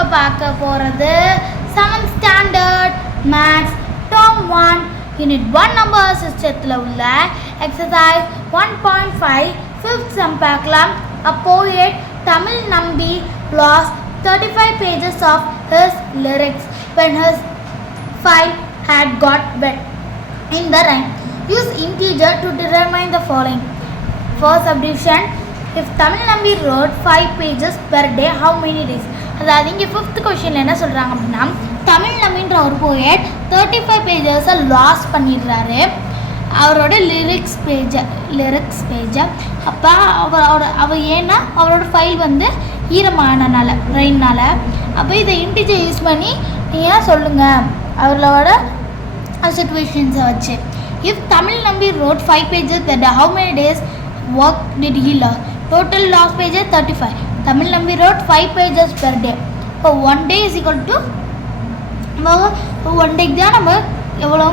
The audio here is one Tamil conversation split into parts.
நம்ம பார்க்க போகிறது 7th standard maths term 1 unit 1 number சிஸ்டத்தில் உள்ள எக்ஸசைஸ் 1.5 ஃபிஃப்த் சம் பார்க்கலாம். A poet Tamil Nambi lost 35 pages of his lyrics when his file had got wet in the rain. Use integer to determine the following. First subdivision, if Tamil Nambi wrote 5 pages per day, how many days? அதாவது இங்கே ஃபிஃப்த் கொஷினில் என்ன சொல்கிறாங்க அப்படின்னா, தமிழ் நம்பின்ற ஒரு போயட் 35 பேஜஸை லாஸ் பண்ணிடுறாரு அவரோட லிரிக்ஸ் பேஜை. அப்போ அவர் ஏன்னா அவரோட ஃபைல் வந்து ஈரமானனால ரெயினால். அப்போ இதை இன்டிஜர் யூஸ் பண்ணி நீங்கள் சொல்லுங்கள் அவரோட சிச்சுவேஷன்ஸை வச்சு. இஃப் தமிழ் நம்பி road 5 pages per day, how many days work did he lost? Total lost pages 35. Tamil நம்பி ரோட் 5 pages per day. இப்போ 1 day is equal to 1 டேக்கு தான் நம்ம எவ்வளோ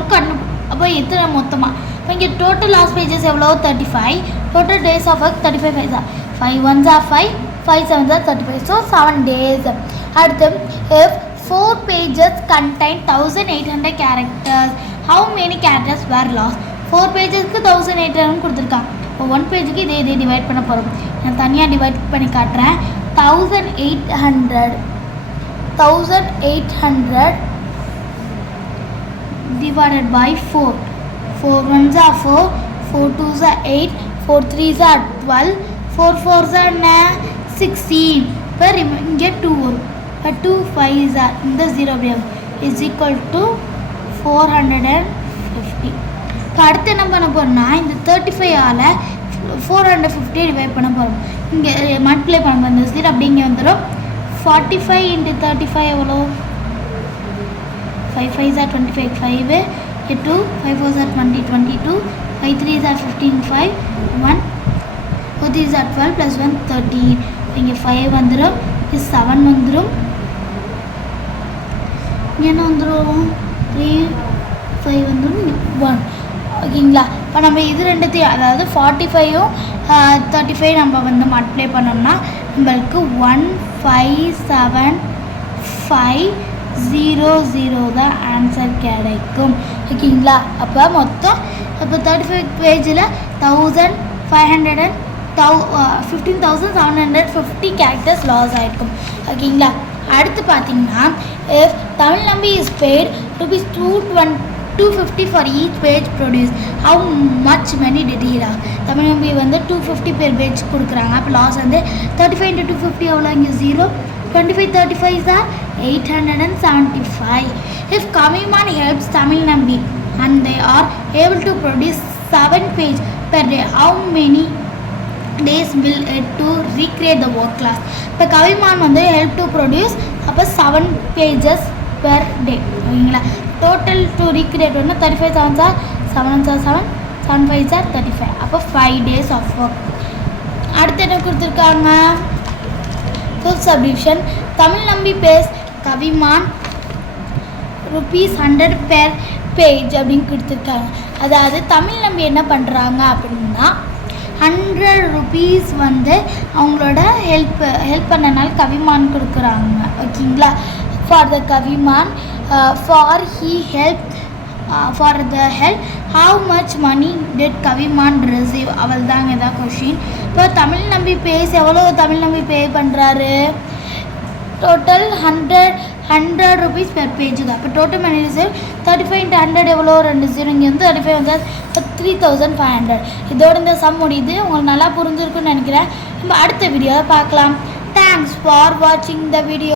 அப்போ எத்தனை மொத்தமாக. இப்போ இங்கே டோட்டல் லாஸ்ட் பேஜஸ் எவ்வளோ 35. டோட்டல் டேஸ் ஆஃப் ஒர்க் 35 பேஜா. 5 1s are 5, 5 7s are 35. So 7 days. அடுத்து if 4 pages contain 1800 characters, how many characters were lost? 4 pagesக்கு 1800 கொடுத்துருக்காங்க. இப்போ 1 பேஜுக்கு இதே டிவைட் பண்ண போகிறோம். நான் தனியாக டிவைட் பண்ணி காட்டுறேன். 1800 divided by 4. 4 1s are 4, 4 2s are 8, 4 3s are 12, 4 4s are 16. இப்போ இங்கே 2 வரும். இப்போ 2 5s are இந்த 0 is equal to 450. இப்போ அடுத்து என்ன பண்ண போகிறோம்னா, இந்த 35ஆல் 450 டிவைட் பண்ண போகிறோம். இங்கே மல்டிப்ளை பண்ண போகிறோம். இந்த 0 அப்படி இங்கே வந்துடும். 45 into 35 எவ்வளோ? 5 5s are 25, 5 2 5 4s are 20, 22 5 3s are 15, 5 1 4 3s are 12 plus 1 13. இங்கே 5 வந்துடும். இங்கே 7 வந்துடும். இங்கே என்ன வந்துடும்? 3 5 வந்துடும். 1. ஓகேங்களா? இப்போ நம்ம இது ரெண்டுத்தையும், அதாவது 45ம் 35 நம்ம வந்து மல்டிப்ளை பண்ணோம்னா நம்மளுக்கு 157500 தான் ஆன்சர் கிடைக்கும். ஓகேங்களா? அப்போ மொத்தம் இப்போ 35 பேஜில் 15,750 கேரக்டர்ஸ் லாஸ் ஆகிருக்கும். ஓகேங்களா? அடுத்து பார்த்தீங்கன்னா, if தமிழ் நம்பி is paid rupees 250 for each page produced, how much money did he lose? Tamil நம்பி வந்து 250 per page கொடுக்குறாங்க. அப்போ லாஸ் வந்து 35 into 250 எவ்வளோ? இங்கே 0. 25 35 are 875. If Kaviman helps Tamil Nambi and they are able to produce 7 pages per day, how many days will it to recreate the work class? இப்போ கவிமான் வந்து help to produce அப்போ 7 pages per day. ஓகேங்களா? டோட்டல் டு ரீக்ரியேட் ஒன்று 35 7s are 7 7 7 5s are 35. அப்போ 5 days of work. அடுத்து என்ன கொடுத்துருக்காங்க? ஃபிஃப்த் சப்டிவிஷன், தமிழ் நம்பி பேஸ் கவிமான் ₹100 per page அப்படின்னு கொடுத்துருக்காங்க. அதாவது தமிழ் நம்பி என்ன பண்ணுறாங்க அப்படின்னா, 100 rupees வந்து அவங்களோட ஹெல்ப் பண்ணனால கவிமான் கொடுக்குறாங்க. ஓகேங்களா? ஃபார் த கவிமான் for he helped for the help, how much money did Kaviman receive? அவள் தாங்க இதான் கொஷின். இப்போ தமிழ் நம்பி பேஸ் எவ்வளோ தமிழ் நம்பி பே பண்ணுறாரு? டோட்டல் 100 rupees per பேஜுக்கு. அப்போ டோட்டல் மணி ரிசீவ் 35 into 100 எவ்வளோ? 2 0. இங்கே வந்து 35 வந்து 3500. இதோட இந்த சம் முடியுது. உங்களுக்கு நல்லா புரிஞ்சிருக்குன்னு நினைக்கிறேன். நம்ம அடுத்த வீடியோவை பார்க்கலாம். தேங்க்ஸ் ஃபார் வாட்சிங் த வீடியோ.